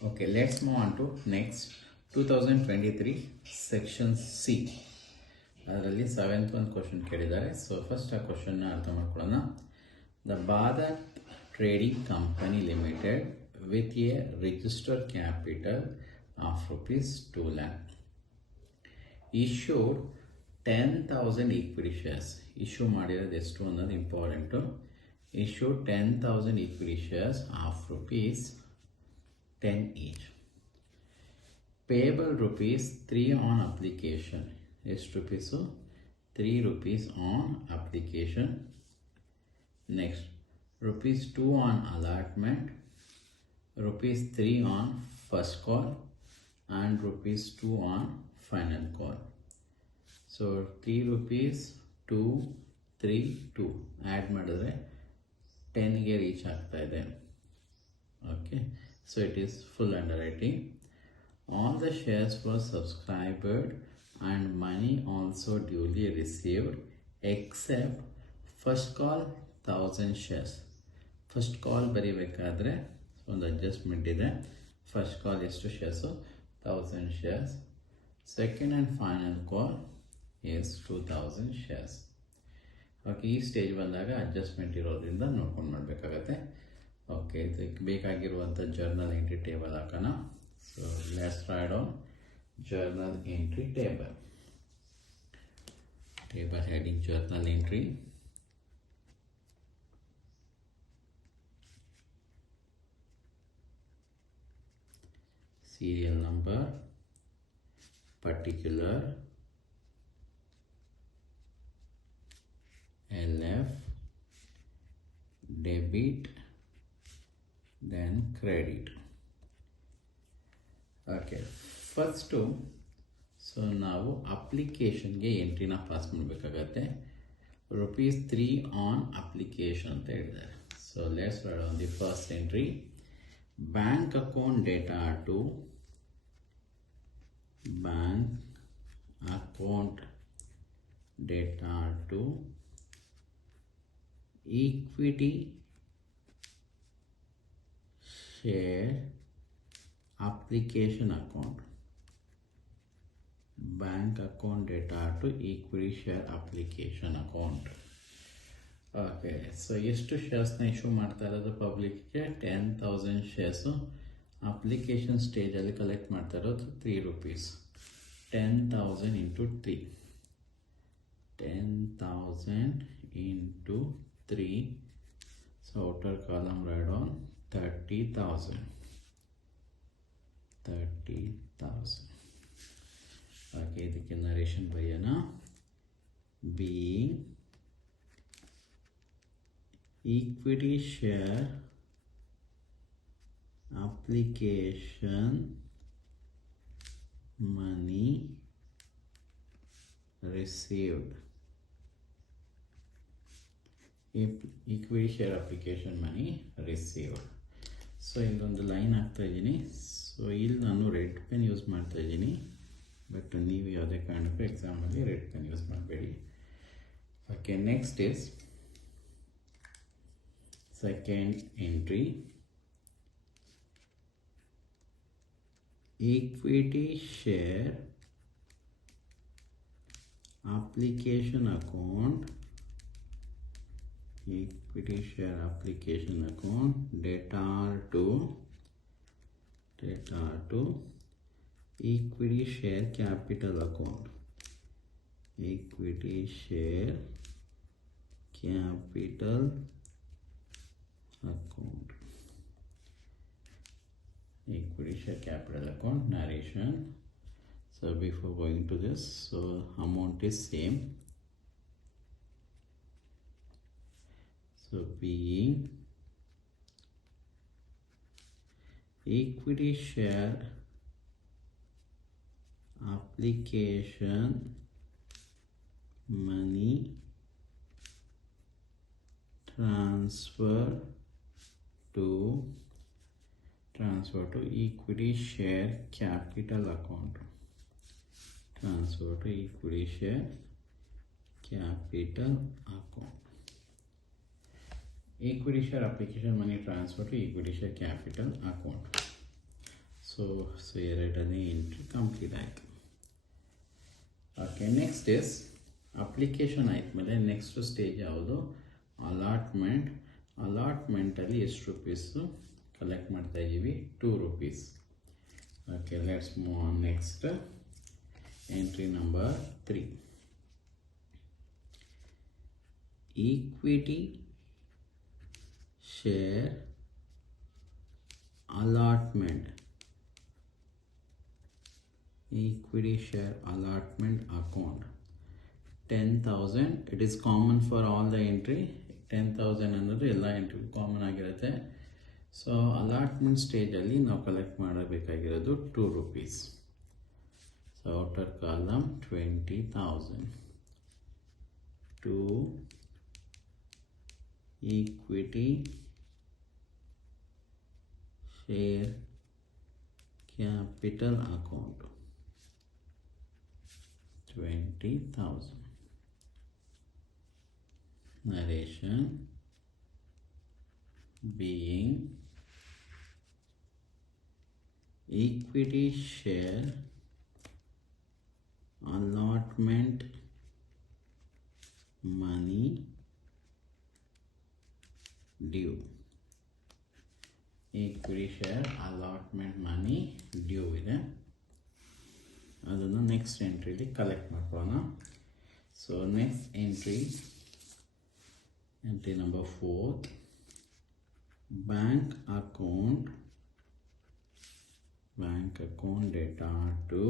Okay, let's move on to next 2023 section C. ಅದರಲ್ಲಿ 7th ಒಂದು question ಕೇಳಿದ್ದಾರೆ. So first ಆ ಕ್ವಶನ್ನ ಅರ್ಥ ಮಾಡ್ಕೊಳ್ಳೋಣ. The Bharat trading company limited with A registered capital of ₹2 lakh issued 10,000 equity shares. Issue ಮಾಡಿರೋದು ಎಷ್ಟು ಅನ್ನೋದು important. issued 10,000 equity shares of ₹10 each. Payable ₹3 on application. ಎಷ್ಟು rupees? ₹3 on application. Next, ₹2 on allotment, ₹3 on first call, and ₹2 on final call. So ₹3, 2, 3, 2 add ಮಾಡಿದ್ರೆ 10ಗೆ reach ಆಗ್ತಾ ಇದೆ. Okay, so it is full underwriting. All the shares were subscribed and money also duly received except first call 1000 shares. First call ಬರೀಬೇಕಾದ್ರೆ ಒಂದು adjustment ಇದೆ. First call ಎಷ್ಟು shares? 1000 shares. Second and final call is 2000 shares. Okay, ಈ stage ಬಂದಾಗ adjustment ಇರೋದ್ರಿಂದ ನೋಡ್ಕೊಂಡು ಮಾಡಬೇಕಾಗತ್ತೆ. Okay, ಇದಕ್ಕೆ ಬೇಕಾಗಿರುವಂಥ ಜರ್ನಲ್ ಎಂಟ್ರಿ ಟೇಬಲ್ ಹಾಕೋಣ. So let's write on journal entry table. Table heading journal entry. Serial number, particular, LF, debit, then credit. Okay, first so ನಾವು ಅಪ್ಲಿಕೇಶನ್ಗೆ ಎಂಟ್ರಿನ ಪಾಸ್ ಮಾಡಬೇಕಾಗತ್ತೆ. ₹3 ಆನ್ ಅಪ್ಲಿಕೇಶನ್ ಅಂತ ಹೇಳಿದ್ದಾರೆ. So let's write on the first entry. Bank account data to bank account data to equity share application account. Bank account data to equity share application account. Okay, so ಎಷ್ಟು ಶೇರ್ಸ್ನ issue ಮಾಡ್ತಾ ಇರೋದು ಪಬ್ಲಿಕ್ಗೆ? 10,000 shares. Application ಸ್ಟೇಜಲ್ಲಿ collect ಮಾಡ್ತಾ ಇರೋದು ₹3. 10,000 into 3. 10,000 into 3. So outer column write on 30,000. 30,000. Okay, ಇದಕ್ಕೆ narration ಬರೆಯೋಣ. being equity share application money received. Equity share application money received. So ಇಲ್ಲೊಂದು line ಹಾಕ್ತಾ ಇದ್ದೀನಿ. ಸೊ ಇಲ್ಲಿ ನಾನು ರೆಡ್ ಪೆನ್ ಯೂಸ್ ಮಾಡ್ತಾ ಇದ್ದೀನಿ, ಬಟ್ ನೀವು ಯಾವುದೇ ಕಾರಣಕ್ಕೂ ಎಕ್ಸಾಮಲ್ಲಿ ರೆಡ್ ಪೆನ್ ಯೂಸ್ ಮಾಡಬೇಡಿ. Okay, next is second entry. Equity share application account, equity share application account data to equity share capital account, equity share capital account, equity share capital account narration. So before going to this, so amount is same. So being equity share application money transfer to equity share capital account. Transfer to equity share capital account. Equity share application money transfer to equity share capital account. So ಎರಡನೇ entry complete ಆಯಿತು. Okay, next is application ಆದಮೇಲೆ next stage ಯಾವುದು? Allotment. ಅಲಾಟ್ಮೆಂಟಲ್ಲಿ ಎಷ್ಟು rupees collect ಮಾಡ್ತಾ ಇದ್ದೀವಿ? 2 rupees. Okay, let's move on. Next entry number 3, equity share allotment. Equity share allotment account 10,000. It is common for all the entry. 10,000 ಅನ್ನೋದು ಎಲ್ಲ entry common ಆಗಿರುತ್ತೆ. So allotment ಸ್ಟೇಜಲ್ಲಿ ನಾವು collect ಮಾಡಬೇಕಾಗಿರೋದು 2 rupees. So outer column 20,000 to equity share capital account 20,000. Narration being equity share allotment money due. Equity share allotment money due ಇದೆ, ಅದನ್ನು next ಎಂಟ್ರಿಲಿ collect ಮಾಡ್ಕೊಳ್ಳೋಣ. So next entry number 4, bank account data to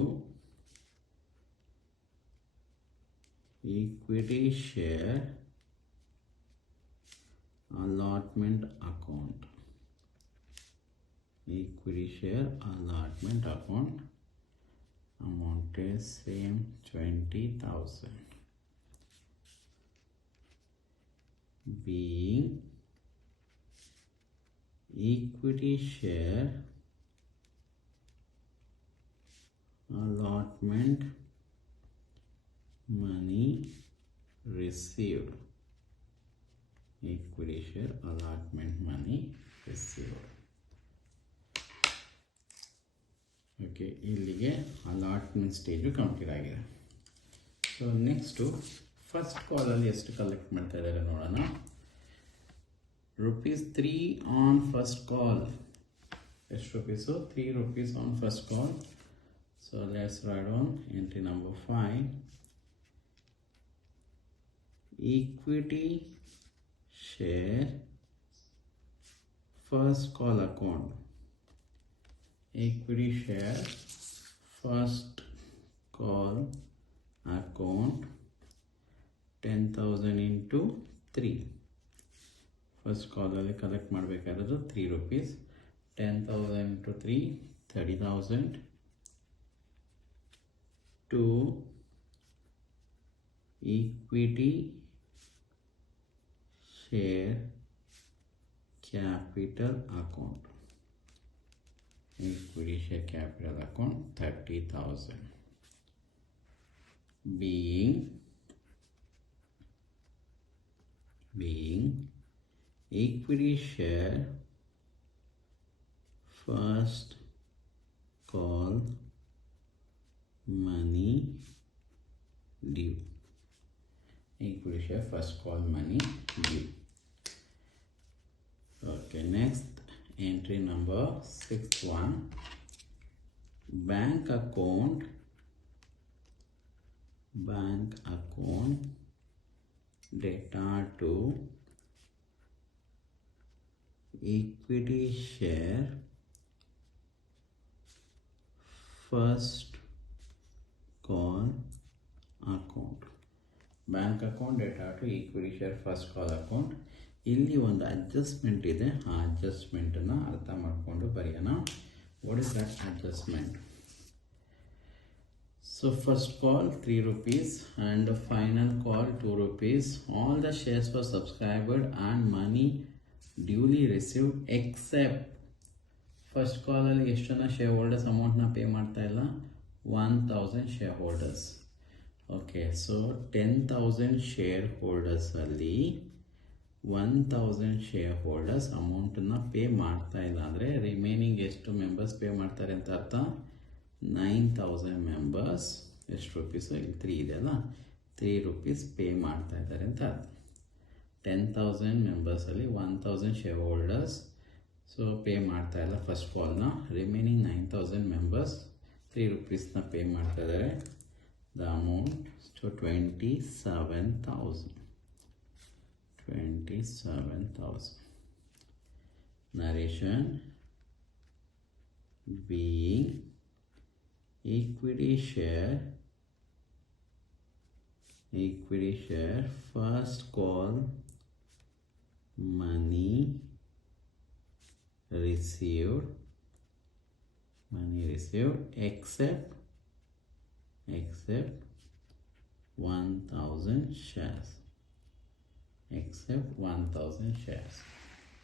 equity share allotment account. Equity share allotment account amount is same 20,000. Being equity share allotment money received. Equity share allotment money received. Okay, ಇಲ್ಲಿಗೆ allotment stage complete ಆಗಿದೆ. So next first ಕಾಲಲ್ಲಿ ಎಷ್ಟು collect ಮಾಡ್ತಾ ಇದ್ದಾರೆ ನೋಡೋಣ. ₹3 on first call. ಎಷ್ಟು rupees? 3 rupees on first call. So let's write on entry number 5, equity share first call account. Equity share first call account 10,000 into 3. First call ಅಲ್ಲಿ collect ಮಾಡಬೇಕಾಗಿರೋದು 3 rupees. 10,000 into 3, 30,000 to equity share capital account. Equity share capital account 30,000. Being equity share first call money due. Equity share first call money due. Okay, next entry number 6th one, bank account data to equity share first call account. Bank account data to equity share first call account. ಇಲ್ಲಿ ಒಂದು adjustment ಇದೆ, ಆ ಅಡ್ಜಸ್ಟ್ಮೆಂಟನ್ನು ಅರ್ಥ ಮಾಡಿಕೊಂಡು ಬರೆಯೋಣ. What is that adjustment? So first call 3 rupees and final call 2 rupees. All the shares were subscribed and money duly received except first ಕಾಲಲ್ಲಿ ಎಷ್ಟು ಜನ ಶೇರ್ ಹೋಲ್ಡರ್ಸ್ ಅಮೌಂಟ್ನ ಪೇ ಮಾಡ್ತಾ ಇಲ್ಲ? 1,000 shareholders. Okay, so 10,000 share ಹೋಲ್ಡರ್ಸಲ್ಲಿ 1000 shareholders ಅಮೌಂಟನ್ನು pay ಮಾಡ್ತಾ ಇಲ್ಲ ಅಂದರೆ ರಿಮೈನಿಂಗ್ ಎಷ್ಟು ಮೆಂಬರ್ಸ್ ಪೇ ಮಾಡ್ತಾರೆ ಅಂತ ಅರ್ಥ 9000 ಮೆಂಬರ್ಸ್ ಎಷ್ಟು ರುಪೀಸು ಇಲ್ಲಿ 3 ಇದೆ ಅಲ್ಲ 3 ರೂಪೀಸ್ ಪೇ ಮಾಡ್ತಾ ಇದ್ದಾರೆ ಅಂತ ಅರ್ಥ 10,000 ಮೆಂಬರ್ಸಲ್ಲಿ 1000 ಶೇರ್ ಹೋಲ್ಡರ್ಸ್ ಸೊ ಪೇ ಮಾಡ್ತಾ ಇಲ್ಲ ಫಸ್ಟ್ ಕಾಲ್ನ ರಿಮೈನಿಂಗ್ 9000 ಮೆಂಬರ್ಸ್ 3 ರೂಪೀಸ್ನ ಪೇ ಮಾಡ್ತಾ ಇದ್ದಾರೆ the amount so 27,000 narration being equity share first call money received except 1000 shares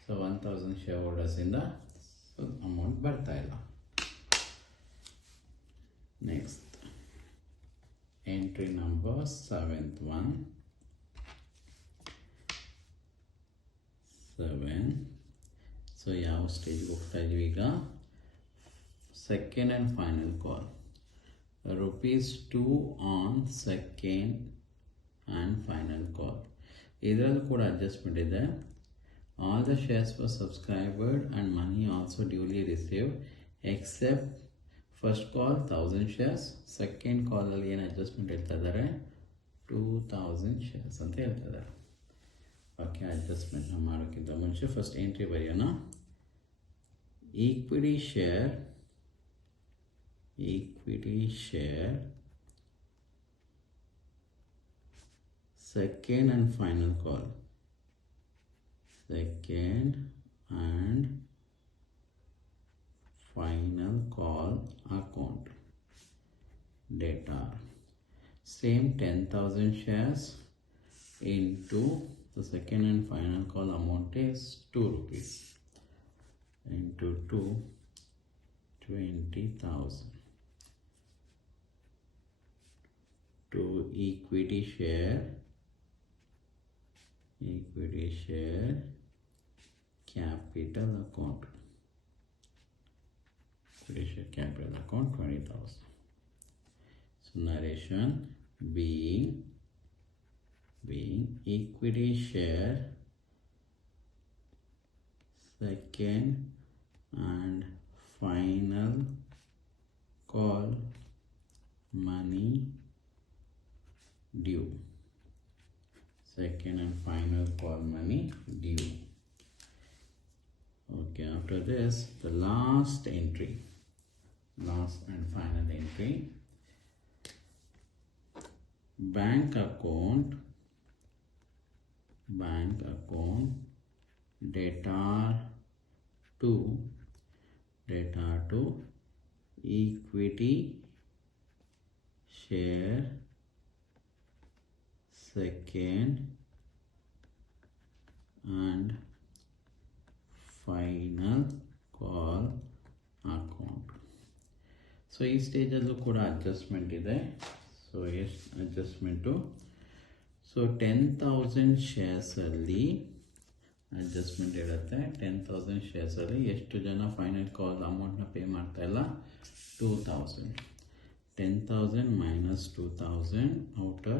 so 1000 shareholders in the amount barta illa next entry number 7th one 7 so yav stage hogta idೀವಿ ಈಗ second and final call ₹2 on second and final call ಇದರಲ್ಲೂ ಕೂಡ adjustment ಇದೆ all the shares for subscribed and money also duly received except first call 1000 shares second ಕಾಲಲ್ಲಿ ಏನು adjustment ಹೇಳ್ತಾ ಇದ್ದಾರೆ 2000 shares ಅಂತ ಹೇಳ್ತಾ ಇದ್ದಾರೆ ಓಕೆ ಅಡ್ಜಸ್ಟ್ಮೆಂಟ್ನ ಮಾಡೋಕ್ಕಿಂತ ಮುಂಚೆ ಫಸ್ಟ್ ಎಂಟ್ರಿ ಬರೆಯೋಣ equity share second and final call account data same 10,000 shares into the second and final call amount is 2 rupees into 2 20,000 to equity share capital account 20,000 so narration being equity share second and final call money due second and final call money due okay after this the last and final entry bank account data to equity share second and final call account so ಈ ಸ್ಟೇಜಲ್ಲೂ ಕೂಡ adjustment ಇದೆ so ಎಷ್ಟು adjustment so 10,000 ಶೇರ್ಸಲ್ಲಿ adjustment ಇರುತ್ತೆ 10,000 ಶೇರ್ಸಲ್ಲಿ ಎಷ್ಟು ಜನ final call ಅಮೌಂಟ್ನ pay ಮಾಡ್ತಾ ಇಲ್ಲ 2,000 10,000 minus 2,000 outer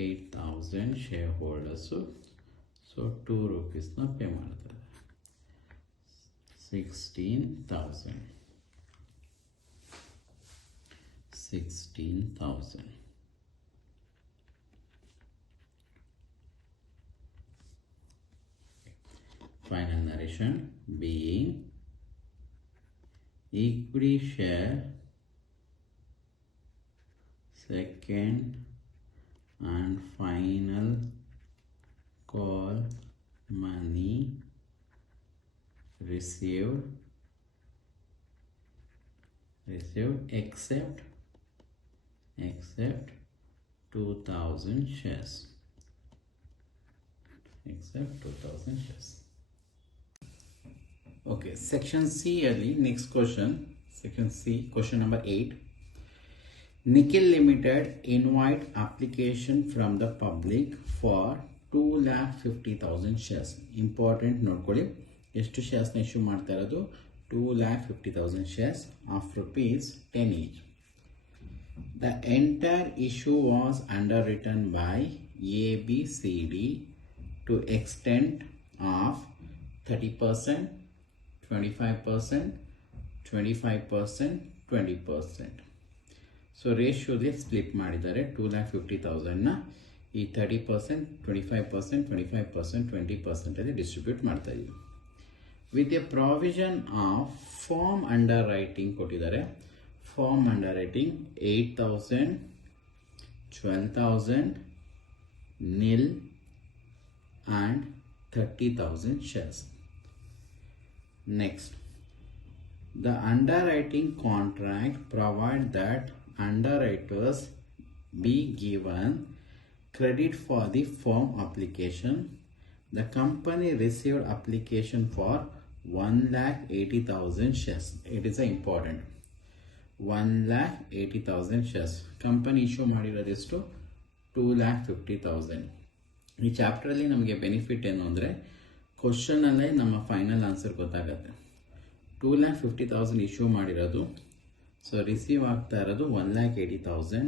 8,000 shareholders so 2 rupees na pay ಮಾಡ್ತಾರೆ 16,000 final narration being equity share second and final call money received except 2,000 shares okay section C ali next question section C question number 8 Nikhil Limited invite application from the public for 2,50,000 shares. Important ನೋಡ್ಕೊಳ್ಳಿ, ಎಷ್ಟು ಶೇರ್ಸ್ನ issue ಮಾಡ್ತಾ ಇರೋದು? 2,50,000 shares of rupees 10 each. The entire issue was underwritten by ABCD to extent of 30%, 25%, 25%, 20%. So ರೇಷಿಯೋಗೆ split ಮಾಡಿದ್ದಾರೆ. 2,50,000ನ ಈ 30%, 25%, 25%, 20% distribute ಮಾಡ್ತಾ ಇದ್ದೀವಿ. With a provision of form under writing ಕೊಟ್ಟಿದ್ದಾರೆ. Form under writing 8,000, 12,000, nil and 30,000 shares. Next, the underwriting contract provides that underwriters be given credit for the form application. The company received application for 1,80,000 shares. It is important. 1,80,000 shares. Company issue ಮಾಡಿರೋದೆಷ್ಟು? 2,50,000. ಈ ಚಾಪ್ಟರಲ್ಲಿ ನಮಗೆ benefit ಏನು ಅಂದರೆ, ಕ್ವಶನಲ್ಲೇ ನಮ್ಮ final answer ಗೊತ್ತಾಗುತ್ತೆ. 2,50,000 issue ಮಾಡಿರೋದು, so receive ಆಗ್ತಾ ಇರೋದು 1,80,000.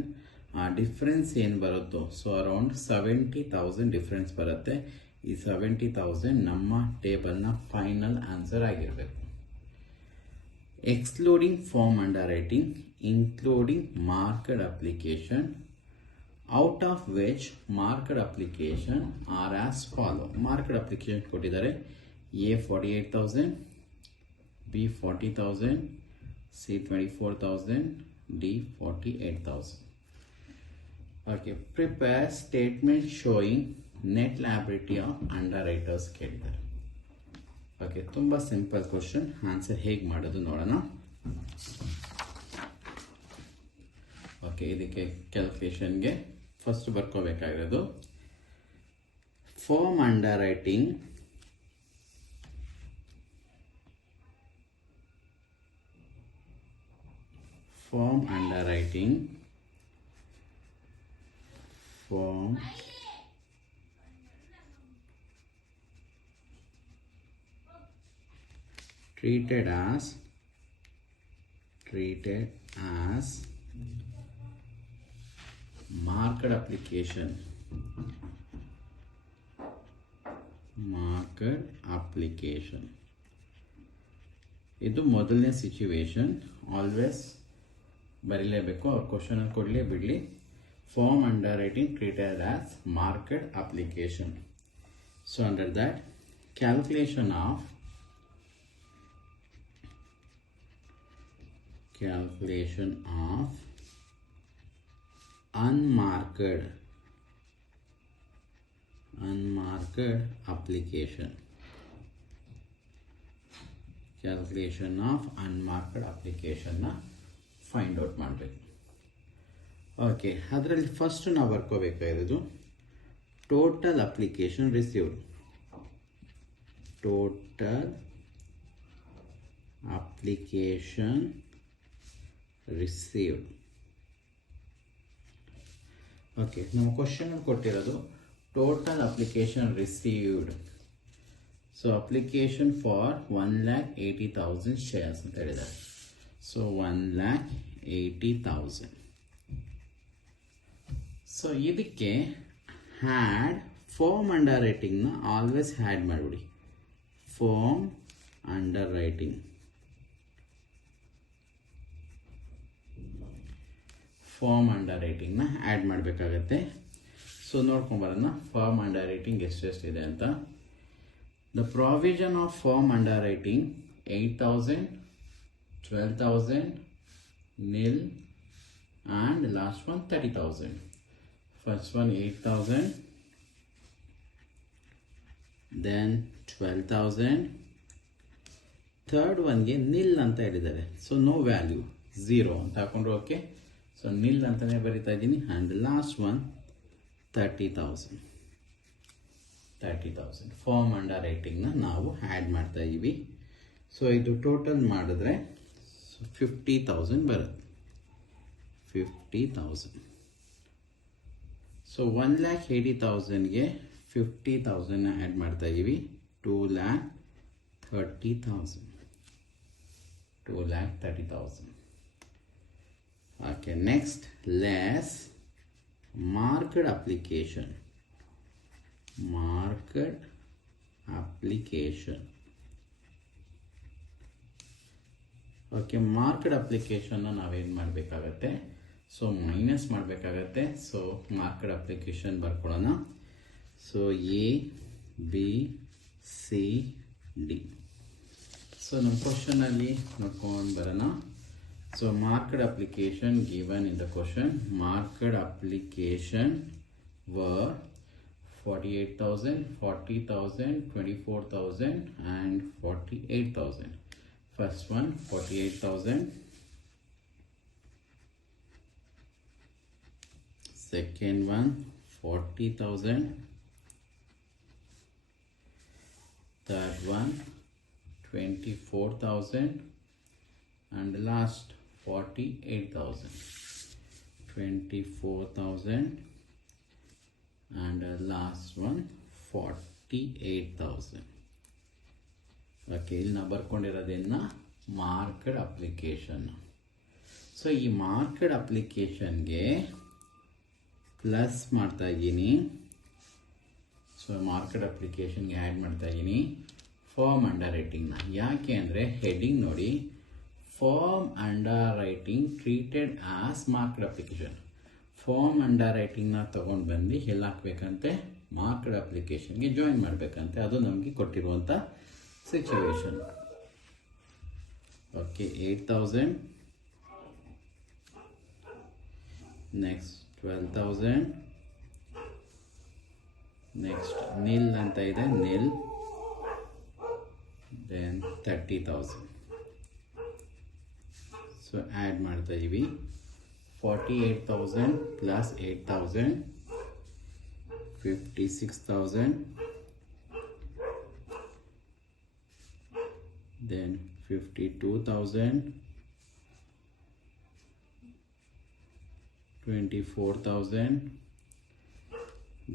ಆ ಡಿಫ್ರೆನ್ಸ್ ಏನು ಬರುತ್ತೋ, ಸೊ ಅರೌಂಡ್ 70,000 ಡಿಫ್ರೆನ್ಸ್ ಬರುತ್ತೆ. ಈ 70,000 ನಮ್ಮ ಟೇಬಲ್ನ ಫೈನಲ್ ಆನ್ಸರ್ ಆಗಿರಬೇಕು. Excluding form under writing, including marked application, out of which marked application are as follow. Marked application ಕೊಟ್ಟಿದ್ದಾರೆ. A 48,000, B 40,000, C 24,000, D 48,000. Okay, prepare statement showing net liability of underwriters ಕೇಳಿದ್ದಾರೆ. Okay, ತುಂಬ simple question. Answer ಹೇಗೆ ಮಾಡೋದು ನೋಡೋಣ. Okay, ಇದಕ್ಕೆ ಕ್ಯಾಲ್ಕುಲೇಷನ್ಗೆ first ಬರ್ಕೋಬೇಕಾಗಿರೋದು form under writing form underwriting, form treated as market application, ಇದು ಮೊದಲನೇ ಸಿಚುವೇಶನ್. ಆಲ್ವೇಸ್ ಬರೀಲೇಬೇಕು, ಅವ್ರ ಕ್ವಶನ್ ಕೊಡಲಿ ಬಿಡಲಿ. Form under writing treated as market application. So under that calculation of unmarked application. Calculation of ಅನ್ಮಾರ್ಕ್ಡ್ ಅಪ್ಲಿಕೇಶನ್ನ ಫೈಂಡ್ ಔಟ್ ಮಾಡಬೇಕು. Okay, ಅದರಲ್ಲಿ first ನಾವು ಬರ್ಕೋಬೇಕಾಗಿರೋದು total application received. Total application received. Okay, ನಮ್ಮ ಕ್ವಶನ್ ಕೊಟ್ಟಿರೋದು total application received. So application for 1,80,000 shares ಅಂತ ಹೇಳಿದ್ದಾರೆ. ಸೊ 1,80,000. ಸೊ ಇದಕ್ಕೆ ಹ್ಯಾಡ್ ಫಾರ್ಮ್ ಅಂಡರ್ ರೈಟಿಂಗ್ನ ಆಲ್ವೇಸ್ ಹ್ಯಾಡ್ ಮಾಡಿಬಿಡಿ. ಫಾರ್ಮ್ ಅಂಡರ್ ರೈಟಿಂಗ್, ಫಾರ್ಮ್ ಅಂಡರ್ ರೈಟಿಂಗ್ನ ಆ್ಯಡ್ ಮಾಡಬೇಕಾಗತ್ತೆ. ಸೊ ನೋಡ್ಕೊಂಬರೋಣ ಫಾರ್ಮ್ ಅಂಡರ್ ರೈಟಿಂಗ್ ಎಷ್ಟೆಷ್ಟಿದೆ ಅಂತ. The provision of form under writing 8,000, 12,000, nil and last one 30,000. First one 8,000, then 12,000, third one ಗೆ nil ಅಂತ ಹೇಳಿದ್ದಾರೆ. ಸೊ ನೋ ವ್ಯಾಲ್ಯೂ, 0 ಅಂತ ಹಾಕೊಂಡ್ರು. ಓಕೆ, ಸೊ nil ಅಂತಾನೆ ಬರಿತಾ ಇದ್ದೀನಿ. and last one 30,000. ಫಾರ್ಮ್ ಅಂಡರ್ ರೈಟಿಂಗ್ನ ನಾವು ಆ್ಯಡ್ ಮಾಡ್ತಾ ಇದ್ದೀವಿ. ಸೊ ಇದು ಟೋಟಲ್ ಮಾಡಿದ್ರೆ 50,000 ಬರುತ್ತೆ. 50,000. ಸೊ 1,80,000ಗೆ 50,000 ಆ್ಯಡ್ ಮಾಡ್ತಾ ಇದ್ದೀವಿ. 2,30,000. 2,30,000. Okay, next, less market application. Market application. ಓಕೆ, ಮಾರ್ಕೆಟ್ ಅಪ್ಲಿಕೇಶನ್ನ ನಾವೇನು ಮಾಡಬೇಕಾಗತ್ತೆ? ಸೊ ಮೈನಸ್ ಮಾಡಬೇಕಾಗತ್ತೆ. ಸೊ ಮಾರ್ಕೆಟ್ ಅಪ್ಲಿಕೇಶನ್ ಬರ್ಕೊಳ್ಳೋಣ. So A B C D. So ನಮ್ಮ ಕ್ವಶನಲ್ಲಿ ನೋಡ್ಕೊಂಡು ಬರೋಣ. So market application given in the question. Market application were 48,000, 40,000, 24,000 and 48,000. First one 48,000, second one 40,000, third one 24,000 and the last 48,000. 24,000 and the last one 48,000. Okay, ಇಲ್ಲಿ ನಾವು ಬರ್ಕೊಂಡಿರೋದನ್ನ market application. So ಈ market ಅಪ್ಲಿಕೇಶನ್ಗೆ plus ಮಾಡ್ತಾ ಇದ್ದೀನಿ. ಸೊ ಮಾರ್ಕೆಟ್ ಅಪ್ಲಿಕೇಶನ್ಗೆ add ಮಾಡ್ತಾ ಇದ್ದೀನಿ form ಅಂಡರ್ ರೈಟಿಂಗ್ನ. ಯಾಕೆ ಅಂದರೆ ಹೆಡ್ಡಿಂಗ್ ನೋಡಿ, form under writing treated as market application. Form ಅಂಡರ್ ರೈಟಿಂಗ್ನ ತೊಗೊಂಡು ಬಂದು ಎಲ್ಲಿ ಹಾಕಬೇಕಂತೆ? ಮಾರ್ಕೆಟ್ ಅಪ್ಲಿಕೇಶನ್ಗೆ ಜಾಯಿನ್ ಮಾಡಬೇಕಂತೆ. ಅದು ನಮಗೆ ಕೊಟ್ಟಿರುವಂಥ ಸಿಚುವೇಶನ್. ಓಕೆ, 8,000, ನೆಕ್ಸ್ಟ್ 12,000, ನೆಕ್ಸ್ಟ್ ನಿಲ್ ಅಂತ ಇದೆ, ನಿಲ್, ದೆನ್ 30,000. ಸೊ ಆ್ಯಡ್ ಮಾಡ್ತಾ ಇದ್ದೀವಿ. 48,000 plus 8,000, 56,000, then 52,000, 24,000,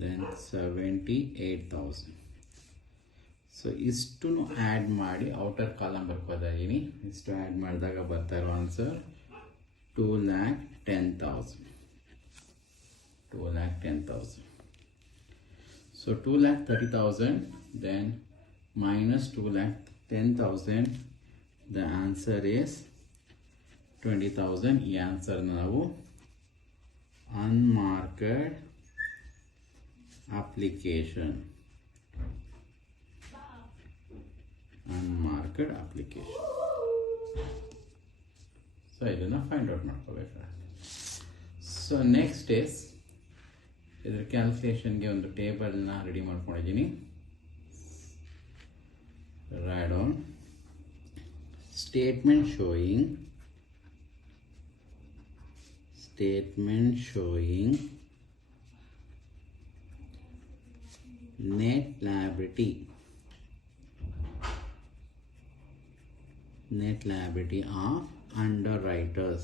then 78,000. ಸೊ ಇಷ್ಟನ್ನು ಆ್ಯಡ್ ಮಾಡಿ ಔಟರ್ ಕಾಲಮ್ ಬರ್ಕೋತಾ ಇದ್ದೀನಿ. ಇಷ್ಟು ಆ್ಯಡ್ ಮಾಡಿದಾಗ ಬರ್ತಾ ಇರೋ answer 2,10,000. 2,10,000. So 2,30,000 then minus 2,10,000. The answer is 20,000. ಈ ಆನ್ಸರ್ ನಾವು unmarked application. Unmarked application. So ಇದನ್ನು ಫೈಂಡ್ ಔಟ್ ಮಾಡ್ಕೋಬೇಕಾಗುತ್ತೆ. ಸೊ ನೆಕ್ಸ್ಟ್ ಇಸ್ ಇದರ ಕ್ಯಾಲ್ಕುಲೇಷನ್ಗೆ ಒಂದು ಟೇಬಲ್ನ ರೆಡಿ ಮಾಡ್ಕೊಂಡಿದ್ದೀನಿ. Right on statement showing net liability of underwriters.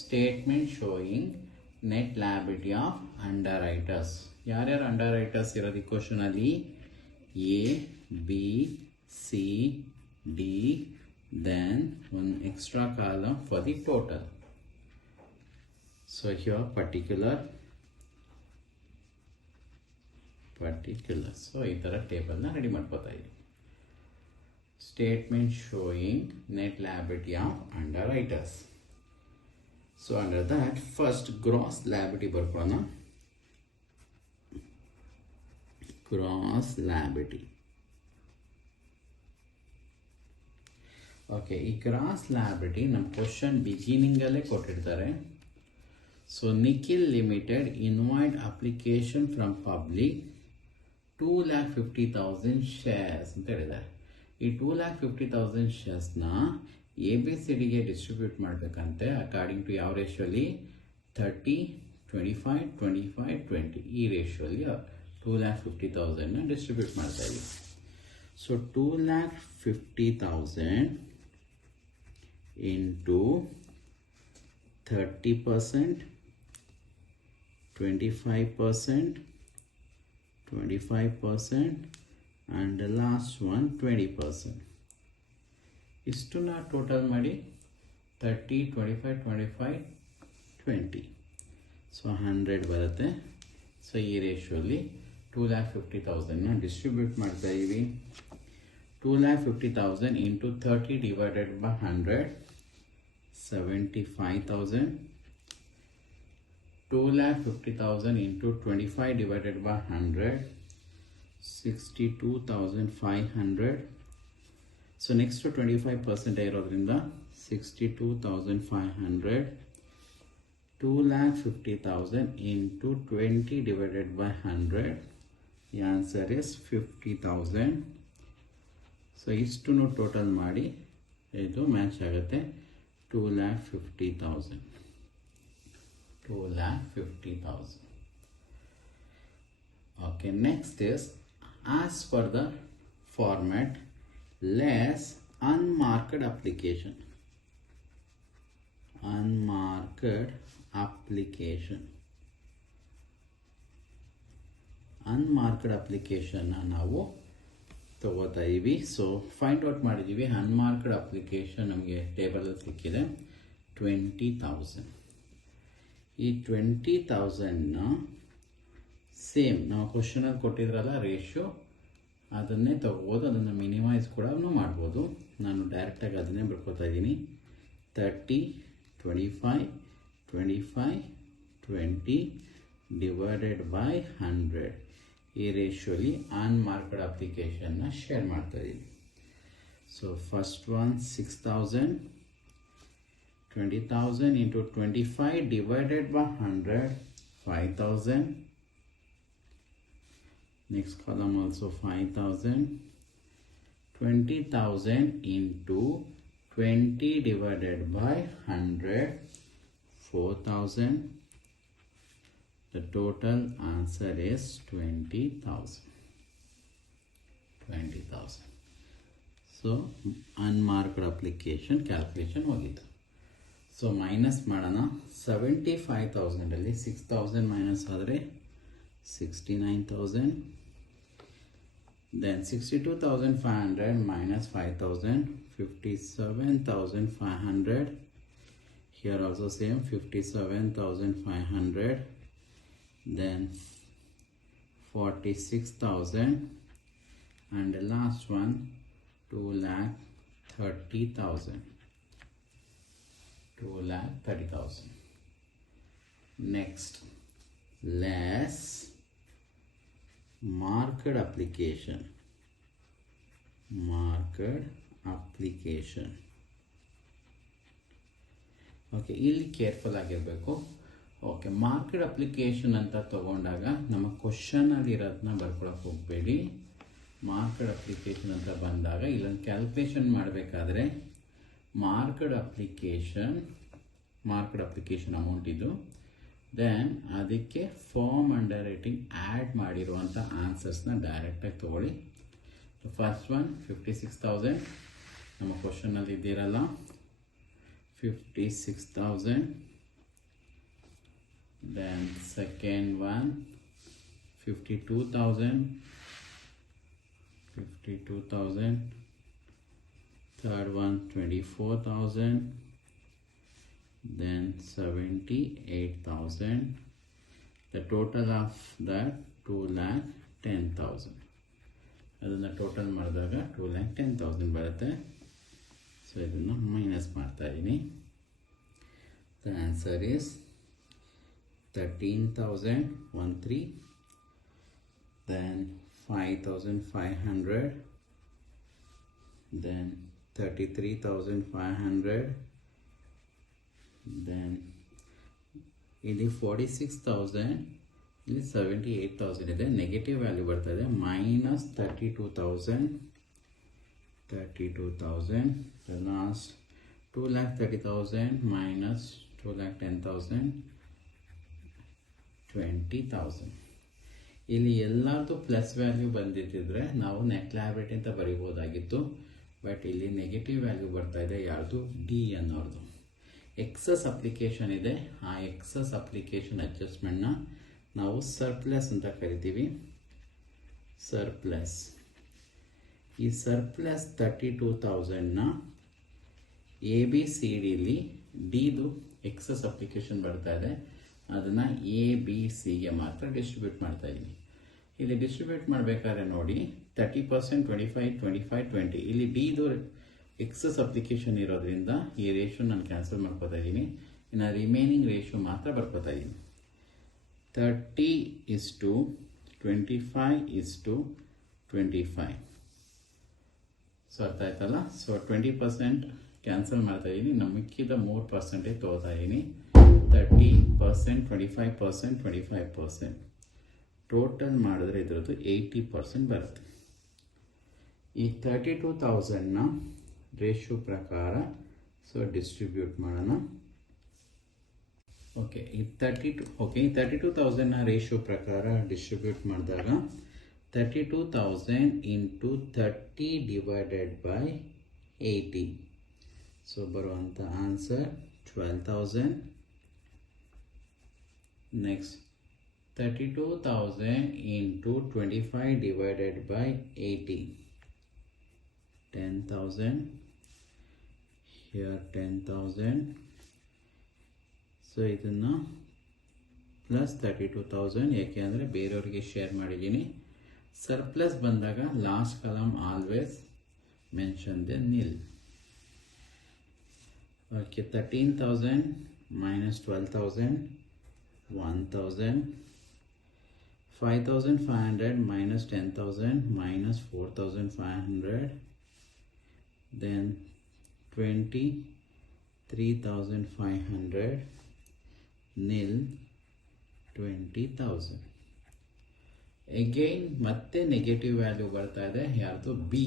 Statement showing net liability of underwriters. ಯಾರ್ಯಾರು ಅಂಡರ್ರೈಟರ್ಸ್ ಇರೋದು ಈ ಕ್ವಶನ್ ಅಲ್ಲಿ? A B C D, then one extra column for the total. So here particular. So ಈ ಥರ ಟೇಬಲ್ನ ready ಮಾಡ್ಕೋತಾ ಇದ್ದೀವಿ. Statement showing net liability of underwriters. So under that, first gross liability ಬರ್ಕೊಳ್ಳೋಣ. Gross liability. ಓಕೆ, ಈ gross liability ನಮ್ಮ ಕ್ವಶನ್ ಬಿಗಿನಿಂಗಲ್ಲೇ ಕೊಟ್ಟಿರ್ತಾರೆ. So Nikhil limited invoiced application from public 2,50,000 shares ಅಂತ ಹೇಳಿದ್ದಾರೆ. ಈ 2,50,000 ಶೇರ್ಸ್ನ ಎ ಬಿ ಸಿ ಡಿಗೆ ಡಿಸ್ಟ್ರಿಬ್ಯೂಟ್ ಮಾಡಬೇಕಂತೆ. ಅಕಾರ್ಡಿಂಗ್ ಟು ಯಾವ ರೇಷಿಯೋಲಿ? 30, 25, 25, 20 ಈ ರೇಷಿಯೋಲಿ 2,50,000ನ ಡಿಸ್ಟ್ರಿಬ್ಯೂಟ್ ಮಾಡ್ತಾ ಇದ್ದೀವಿ. So 2,50,000 into 30%, 25%, 25%, and the last one 20%. ಇಷ್ಟನ್ನ total ಮಾಡಿ 30, 25, 25, 20. ಸೊ 100 ಬರುತ್ತೆ. ಸೊ ಈ ರೇಷಿಯೋಲಿ 2,50,000ನ ಡಿಸ್ಟ್ರಿಬ್ಯೂಟ್ ಮಾಡ್ತಾ ಇದ್ದೀವಿ. 2,50,000 into 30 divided by 100, 75,000. 2,50,000 into 25 divided by 100, 62,500. So next to 25% ಇರೋದ್ರಿಂದ 62,500. 2,50,000 into 20 divided by 100. The answer is 50,000. So ಇಷ್ಟನ್ನು ಟೋಟಲ್ ಮಾಡಿ ಇದು ಮ್ಯಾಚ್ ಆಗುತ್ತೆ. 2,50,000. 2,50,000. Okay, next is as per the format less unmarked application. Unmarked application. Unmarked application ನಾವು ತಗೋತಾ ಇದ್ದೀವಿ. So find out ಮಾಡಿದ್ದೀವಿ. Unmarked application ನಮಗೆ ಟೇಬಲಲ್ಲಿ ಸಿಕ್ಕಿದೆ 20,000. ಈ 20,000ನ ಸೇಮ್ ನಾವು ಕ್ವಶನಲ್ಲಿ ಕೊಟ್ಟಿದ್ರಲ್ಲ ರೇಷಿಯೋ ಅದನ್ನೇ ತಗೋಬೋದು. ಅದನ್ನು ಮಿನಿಮೈಸ್ ಕೂಡ ಮಾಡ್ಬೋದು. ನಾನು ಡೈರೆಕ್ಟಾಗಿ ಅದನ್ನೇ ಬರ್ಕೋತಾ ಇದ್ದೀನಿ. 30, 25, 25, 20 divided by 100. ಈ ರೇಷಿಯೋಲಿ ಅನ್ಮಾರ್ಕ್ಡ್ ಅಪ್ಲಿಕೇಶನ್ನ ಶೇರ್ ಮಾಡ್ತಾ ಇದ್ದೀನಿ. So first one 6,000, 20,000 into 25 divided by 100, 5,000. Next column also 5,000. 20,000 into 20 divided by 100, 4,000. The total answer is 20,000. 20,000. So unmarked application calculation ಹೋಗಿತ್ತು. ಸೊ ಮೈನಸ್ ಮಾಡೋಣ. 75,000 ಅಲ್ಲಿ 6,000 ಮೈನಸ್ ಆದರೆ 69,000. Then 62,500 minus 5,000, 57,500. Here also same 57,500. Then 46,000 and the last one 2,30,000. 2,30,000. Next, less marked application. Marked application. Okay, ಇಲ್ಲಿ careful ಆಗಿರಬೇಕು. Okay, ಮಾರ್ಕೆಡ್ application ಅಂತ ತಗೊಂಡಾಗ ನಮ್ಮ ಕ್ವಶನಲ್ಲಿ ಇರೋದನ್ನ ಬರ್ಕೊಳಕ್ಕೆ ಹೋಗಬೇಡಿ. ಮಾರ್ಕೆಡ್ ಅಪ್ಲಿಕೇಶನ್ ಅಂತ ಬಂದಾಗ ಇಲ್ಲೊಂದು ಕ್ಯಾಲ್ಕುಲೇಷನ್ ಮಾಡಬೇಕಾದ್ರೆ ಮಾರ್ಕೆಡ್ ಅಪ್ಲಿಕೇಶನ್ ಅಮೌಂಟ್ ಇದು. ದೆನ್ ಅದಕ್ಕೆ ಫಾರ್ಮ್ ಅಂಡರ್ ರೈಟಿಂಗ್ ಆ್ಯಡ್ ಮಾಡಿರುವಂಥ ಆನ್ಸರ್ಸ್ನ ಡೈರೆಕ್ಟಾಗಿ ತೊಗೊಳ್ಳಿ. ಫಸ್ಟ್ ಒನ್ 56,000 ನಮ್ಮ ಕ್ವಶನಲ್ಲಿ ಇದ್ದಿರಲ್ಲ. 56,000. Then second one 52,000. 52,000. Third one 24,000. Then 78,000. The total of that 2,10,000. ಅದನ್ನು ಟೋಟಲ್ ಮಾಡಿದಾಗ 2,10,000 ಬರುತ್ತೆ. ಸೊ ಇದನ್ನು ಮೈನಸ್ ಮಾಡ್ತಾ ಇದ್ದೀನಿ. The answer is 13,013. Then 5,500. Then 33,500. Then ಇಲ್ಲಿ 46,000, ಇಲ್ಲಿ 78,000 ಇದೆ. ನೆಗೆಟಿವ್ ವ್ಯಾಲ್ಯೂ ಬರ್ತಾ ಇದೆ. ಮೈನಸ್ 32,000. 32,000. The last 2,30,000 minus 2,10,000. 20,000. ಇಲ್ಲಿ ಎಲ್ಲಾರ್ದು ಪ್ಲಸ್ ವ್ಯಾಲ್ಯೂ ಬಂದಿದ್ದರೆ ನಾವು ನೆಟ್ ಲಯಬಿಲಿಟಿ ಅಂತ ಬರೀಬೋದಾಗಿತ್ತು. ಬಟ್ ಇಲ್ಲಿ ನೆಗೆಟಿವ್ ವ್ಯಾಲ್ಯೂ ಬರ್ತಾ ಇದೆ. ಯಾರ್ದು? ಡಿ ಅನ್ನೋರ್ದು. ಎಕ್ಸಸ್ ಅಪ್ಲಿಕೇಶನ್ ಇದೆ. ಆ ಎಕ್ಸಸ್ ಅಪ್ಲಿಕೇಶನ್ ಅಡ್ಜಸ್ಟ್ಮೆಂಟ್ನ ನಾವು ಸರ್ಪ್ಲಸ್ ಅಂತ ಕರಿತೀವಿ. ಸರ್ಪ್ಲಸ್. ಈ ಸರ್ಪ್ಲಸ್ 32,000ನ ಎ ಬಿ ಸಿ ಡಿಲಿ ಡಿದು ಎಕ್ಸಸ್ ಅಪ್ಲಿಕೇಶನ್ ಬರ್ತಾ ಇದೆ, ಅದನ್ನು ಎ ಬಿ ಸಿಗೆ ಮಾತ್ರ ಡಿಸ್ಟ್ರಿಬ್ಯೂಟ್ ಮಾಡ್ತಾ ಇದ್ದೀನಿ. ಇಲ್ಲಿ ಡಿಸ್ಟ್ರಿಬ್ಯೂಟ್ ಮಾಡಬೇಕಾದ್ರೆ ನೋಡಿ 30%, 25, 25, 20. ಇಲ್ಲಿ ಡಿದು ಎಕ್ಸಸ್ ಅಪ್ಲಿಕೇಶನ್ ಇರೋದ್ರಿಂದ ಈ ರೇಷೋ ನಾನು ಕ್ಯಾನ್ಸಲ್ ಮಾಡ್ಕೋತಾ ಇದ್ದೀನಿ. ಇನ್ನು ರಿಮೈನಿಂಗ್ ರೇಷೋ ಮಾತ್ರ ಬರ್ಕೋತಾ ಇದ್ದೀನಿ. 30:25:25. ಸೊ ಅರ್ಥ ಆಯ್ತಲ್ಲ. ಸೊ 20% ಕ್ಯಾನ್ಸಲ್ ಮಾಡ್ತಾ ಇದ್ದೀನಿ, ನಮ್ಮ ಮಿಕ್ಕಿದ 3% ತಗೋತಾ ಇದ್ದೀನಿ. 30%, 25%, 25%. ಟೋಟಲ್ ಮಾಡಿದ್ರೆ ಇದರದ್ದು 80% ಬರುತ್ತೆ. ಈ 32,000ನ ರೇಷೋ ಪ್ರಕಾರ ಸೊ ಡಿಸ್ಟ್ರಿಬ್ಯೂಟ್ ಮಾಡೋಣ. ಓಕೆ, ಈ 32,000ನ ರೇಷೋ ಪ್ರಕಾರ ಡಿಸ್ಟ್ರಿಬ್ಯೂಟ್ ಮಾಡಿದಾಗ 32,000 into 30 divided by 80. ಸೊ ಬರುವಂಥ answer 12,000. Next 32,000 into 25 divided by 80. 10,000. Here 10,000. So ಇದನ್ನು ಪ್ಲಸ್ 32,000 ಯಾಕೆ ಅಂದರೆ ಬೇರೆಯವರಿಗೆ ಶೇರ್ ಮಾಡಿದ್ದೀನಿ. ಸರ್ಪ್ಲಸ್ ಬಂದಾಗ last column always mention the nil. Okay, 13,000 minus 12,000, 1,000. 5,500 minus 10,000 minus 4,500. Then 23,500 nil 20,000. Again ಮತ್ತೆ ನೆಗೆಟಿವ್ ವ್ಯಾಲ್ಯೂ ಬರ್ತಾ ಇದೆ, ಯಾರ್ದು ಬಿ.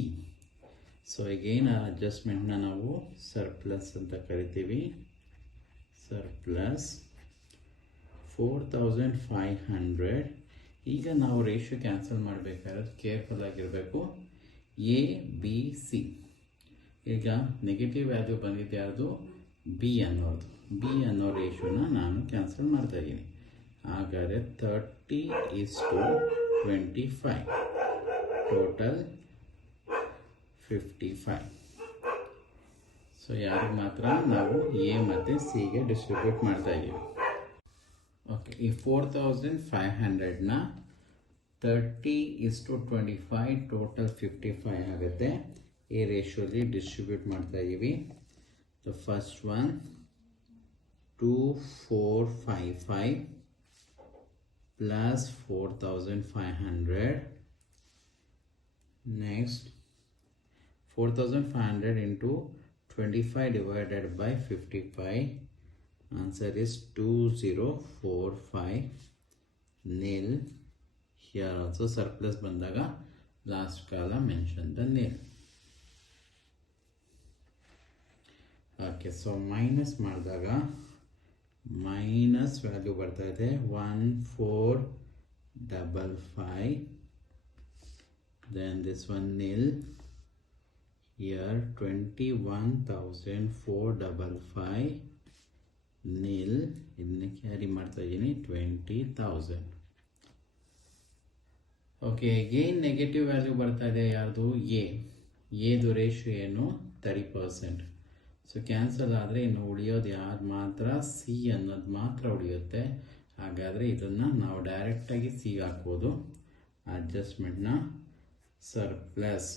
ಸೊ ಅಗೈನ್ ಆ ಅಡ್ಜಸ್ಟ್ಮೆಂಟ್ನ ನಾವು ಸರ್ಪ್ಲಸ್ ಅಂತ ಕರಿತೀವಿ. ಸರ್ಪ್ಲಸ್ 4,500. ಈಗ ನಾವು ರೇಷಿಯೋ ಕ್ಯಾನ್ಸಲ್ ಮಾಡಬೇಕಾದ್ರೆ ಕೇರ್ಫುಲ್ ಆಗಿರಬೇಕು. A B C. ಈಗ ನೆಗೆಟಿವ್ ವ್ಯಾಲ್ಯೂ ಬಂದಿದ್ದು ಯಾವುದು? ಬಿ ಅನ್ನೋದು. ಬಿ ಅನ್ನೋ ರೇಷಿಯೋನ ನಾನು ಕ್ಯಾನ್ಸಲ್ ಮಾಡ್ತಾ ಇದ್ದೀನಿ. ಹಾಗಾದರೆ 30:25. ಟೋಟಲ್ 55. ಸೊ ಯಾರಿಗೆ ಮಾತ್ರ ನಾವು ಎ ಮತ್ತು ಸಿಗೆ ಡಿಸ್ಟ್ರಿಬ್ಯೂಟ್ ಮಾಡ್ತಾ ಇದ್ದೀವಿ. ಓಕೆ, ಈ 4,500ನ 30:25 ಟೋಟಲ್ 55 ಆಗುತ್ತೆ. ಈ ರೇಷಿಯೋಲಿ ಡಿಸ್ಟ್ರಿಬ್ಯೂಟ್ ಮಾಡ್ತಾ ಇದ್ದೀವಿ. The first one 2,455 plus 4,500. Next 4,500 into 25 divided by 55. Answer is 2045 nil. Here also surplus bandaga last column mention the nil. Okay, so minus ಮಾಡಿದಾಗ ಮೈನಸ್ ವ್ಯಾಲ್ಯೂ ಬರ್ತಾ ಇದೆ 1455. then this one nil. here 21,455 nil. ಇದನ್ನ carry ಮಾಡ್ತಾ ಇದ್ದೀನಿ 20,000. Okay, again negative value ಬರ್ತಾ ಇದೆ, ಯಾರ್ದು? ಎದು ರೇಷಿಯೋ ಏನು? 30%. ಸೊ ಕ್ಯಾನ್ಸಲ್ ಆದರೆ ಇನ್ನು ಉಳಿಯೋದು ಯಾರು ಮಾತ್ರ? ಸಿ ಅನ್ನೋದು ಮಾತ್ರ ಉಳಿಯುತ್ತೆ. ಹಾಗಾದರೆ ಇದನ್ನು ನಾವು ಡೈರೆಕ್ಟಾಗಿ ಸಿ ಹಾಕ್ಬೋದು. ಅಡ್ಜಸ್ಟ್ಮೆಂಟ್ನ ಸರ್ಪ್ಲಸ್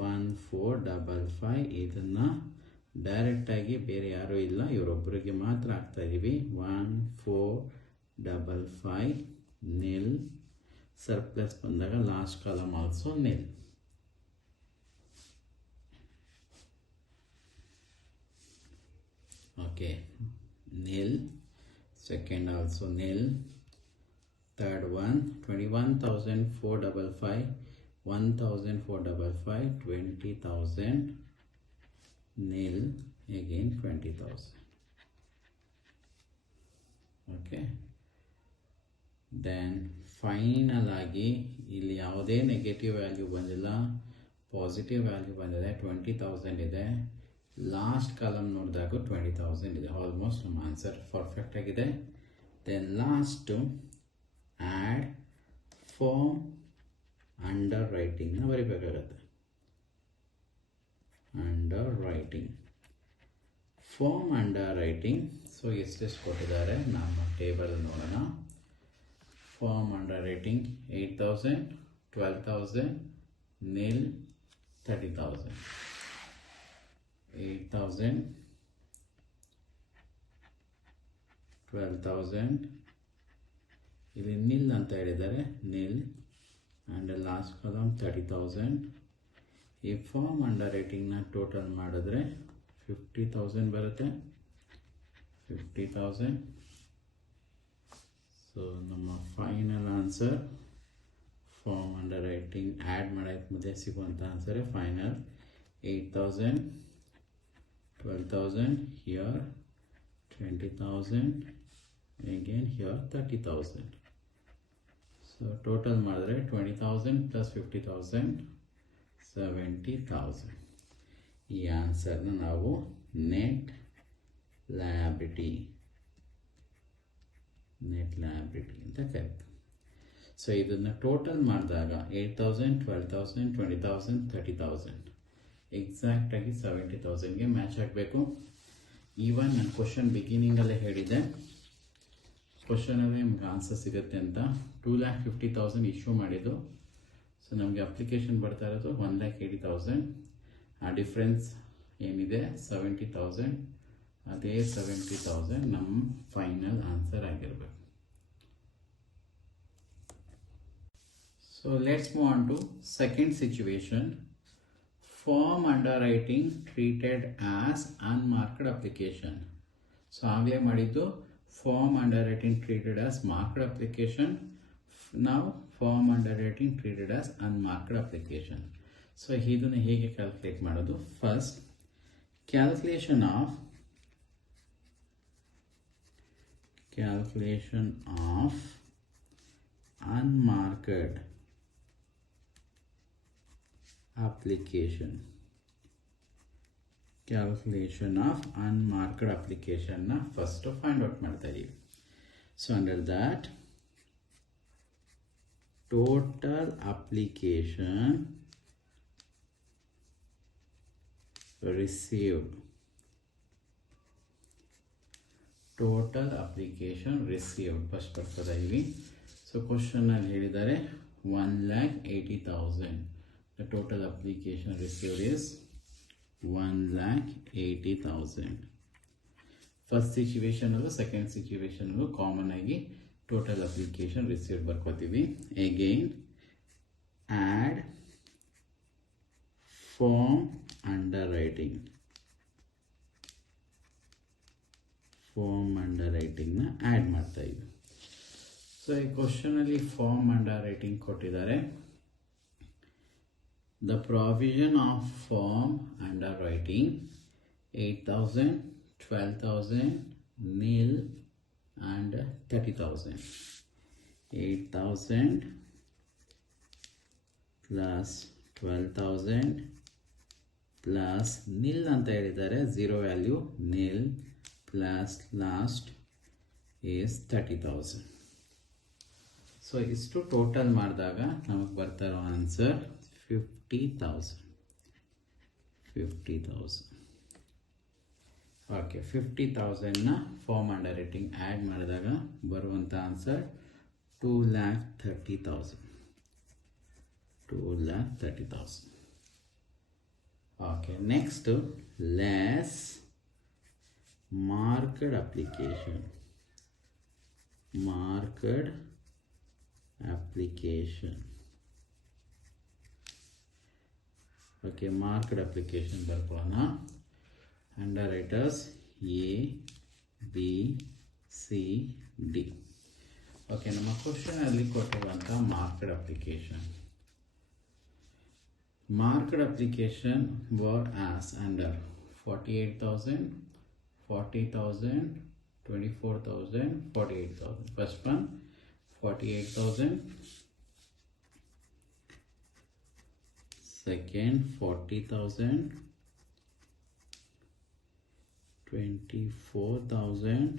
1455. ಇದನ್ನು ಡೈರೆಕ್ಟಾಗಿ ಬೇರೆ ಯಾರೂ ಇಲ್ಲ, ಇವರೊಬ್ಬರಿಗೆ ಮಾತ್ರ ಹಾಕ್ತಾ ಇದ್ದೀವಿ. 1455 nil. ಸರ್ಪ್ಲಸ್ ಬಂದಾಗ last column also nil. Okay, nil. Second also nil. Third one 21,455, 1,455, 20,000 nil. Again 20,000. Okay. Then final ಆಗಿ ಇಲ್ಲಿ ಯಾವುದೇ ನೆಗೆಟಿವ್ ವ್ಯಾಲ್ಯೂ ಬಂದಿಲ್ಲ, ಪಾಸಿಟಿವ್ ವ್ಯಾಲ್ಯೂ ಬಂದಿದೆ. 20,000 ಇದೆ. ಲಾಸ್ಟ್ ಕಾಲಮ್ ನೋಡಿದಾಗ 20,000 ಇದೆ. ಆಲ್ಮೋಸ್ಟ್ ನಮ್ಮ ಆನ್ಸರ್ ಪರ್ಫೆಕ್ಟ್ ಆಗಿದೆ. ದೆನ್ ಲಾಸ್ಟು ಆ್ಯಡ್ ಫಾರ್ಮ್ ಅಂಡರ್ ರೈಟಿಂಗ್ನ ಬರಿಬೇಕಾಗತ್ತೆ. Underwriting, form under writing. So ಎಷ್ಟೆಷ್ಟು ಕೊಟ್ಟಿದ್ದಾರೆ ನಮ್ಮ ಟೇಬಲ್ ನೋಡೋಣ. Form under writing 8,000, 12,000, nil, 30,000. 8,000, 12,000, ಇಲ್ಲಿ ನಿಲ್ ಅಂತ ಹೇಳಿದ್ದಾರೆ, ನಿಲ್, ಆ್ಯಂಡ್ ಲಾಸ್ಟ್ ಕಾಲಮ್ 30,000. ಈ ಫಾರ್ಮ್ ಅಂಡರ್ ರೈಟಿಂಗ್ನ ಟೋಟಲ್ ಮಾಡಿದ್ರೆ 50,000 ಬರುತ್ತೆ. 50,000. ಸೊ ನಮ್ಮ final answer form under writing add ಮಾಡೋಕ್ಕೆ ಮುಂದೆ ಸಿಗುವಂಥ answer final 8,000, 12,000, here 20,000, again here 30,000. So total ಮಾಡಿದ್ರೆ 20,000 plus 50,000, 70,000. ಈ ಆನ್ಸರ್ನ ನಾವು ನೆಟ್ ಲಯಬಿಲಿಟಿ ಅಂತ ಕರಿತೀವಿ. ಸೊ ಇದನ್ನು ಟೋಟಲ್ ಮಾಡಿದಾಗ 8,000, 12,000, 20,000, 30,000 ಎಕ್ಸಾಕ್ಟಾಗಿ 70,000ಗೆ ಮ್ಯಾಚ್ ಆಗಬೇಕು. ಈವನ್ ನಾನು ಕ್ವಶನ್ ಬಿಗಿನಿಂಗಲ್ಲೇ ಹೇಳಿದ್ದೆ, ಕ್ವಶನಲ್ಲಿ ನಮ್ಗೆ ಆನ್ಸರ್ ಸಿಗುತ್ತೆ ಅಂತ. 2,50,000 ಇಶ್ಯೂ ಮಾಡಿದ್ದು. ಸೊ ನಮಗೆ ಅಪ್ಲಿಕೇಶನ್ ಬರ್ತಾ ಇರೋದು 1,80,000. ಆ ಡಿಫ್ರೆನ್ಸ್ ಏನಿದೆ 70,000. ಅದೇ 70,000 ನಮ್ಮ ಫೈನಲ್ ಆನ್ಸರ್ ಆಗಿರಬೇಕು. So let's move on to second situation. Form underwriting treated as unmarked application. So avya madiddu form underwriting treated as marked application. Now form underwriting treated as unmarked application. So idunna hege calculate madodu? First, calculation of unmarked application. Calculation of unmarked application na first find out ಮಾಡ್ತಾ ಇದೀವಿ. So under that, total application received. Total application received first ಬರ್ತಾ ಇದೀವಿ. So question ಅಲ್ಲಿ ಹೇಳಿದ್ದಾರೆ 1,80,000. The total application received is 1,80,000. First situation allu second situation allu common agi total application received barkotivi. Again add form underwriting. Form underwriting na add ಮಾಡ್ತಾ ಇದ್ವಿ. So ಈ question ಅಲ್ಲಿ form ಅಂಡರ್ರೈಟಿಂಗ್ ಕೊಟ್ಟಿದ್ದಾರೆ. The provision of form underwriting 8,000, 12,000, nil, and 30,000. 8,000 plus 12,000 plus nil ಅಂತ ಹೇಳಿದ್ದಾರೆ, 0 value, nil plus last is 30,000. So ಇಷ್ಟು total ಮಾಡಿದಾಗ ನಮಗೆ ಬರ್ತಾ ಇರೋ ಆನ್ಸರ್ 50,000. ಓಕೆ, 50,000ನ ಫಾರ್ಮ್ ಅಂಡರ್ರೈಟಿಂಗ್ ಆ್ಯಡ್ ಮಾಡಿದಾಗ ಬರುವಂಥ answer 2,30,000. 2,30,000. Okay, next less marked application. Marked application. Okay, marked application ಬರ್ಕೊಳ್ಳೋಣ. Underwriters A, B, C, D. Okay, ನಮ್ಮ ಕ್ವಶನ್ ಅಲ್ಲಿ ಕೊಟ್ಟಿರುವಂಥ marked application. Marked application were as under 48,000, 40,000, 24,000, 48,000. First one 48,000, second 40,000, 24,000,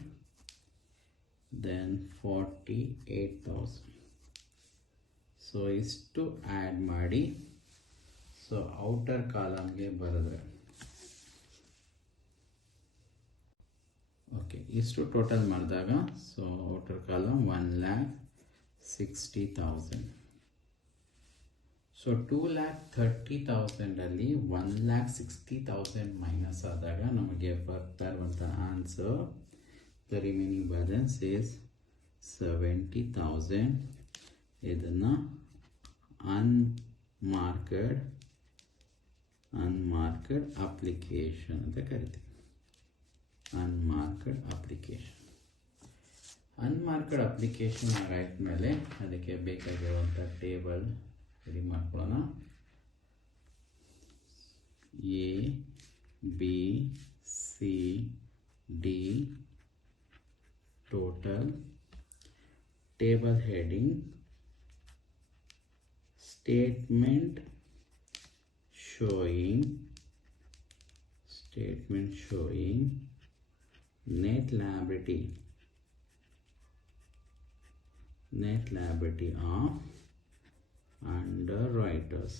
then 48,000. So ಇಷ್ಟು add ಮಾಡಿ so outer ಕಾಲಮ್ಗೆ ಬರೆದ್ರೆ okay ಇಷ್ಟು total ಮಾಡಿದಾಗ so outer column 1,60,000. So 2,30,000 1,60,000 minus ಆದಾಗ ನಮಗೆ ಬರ್ತಾ ಇರುವಂಥ answer the remaining balance is 70,000. ಇದನ್ನು ಅನ್ಮಾರ್ಕ್ಡ್ ಅಪ್ಲಿಕೇಶನ್ ಅಂತ ಕರಿತೀವಿ. ಅನ್ಮಾರ್ಕ್ಡ್ ಅಪ್ಲಿಕೇಶನ್ ಆಗಾದ್ಮೇಲೆ ಅದಕ್ಕೆ ಬೇಕಾಗಿರುವಂಥ ಟೇಬಲ್ ರೆಡಿ ಮಾಡ್ಕೊಳ್ಳೋಣ. A B C D total, table heading statement showing net liability of underwriters.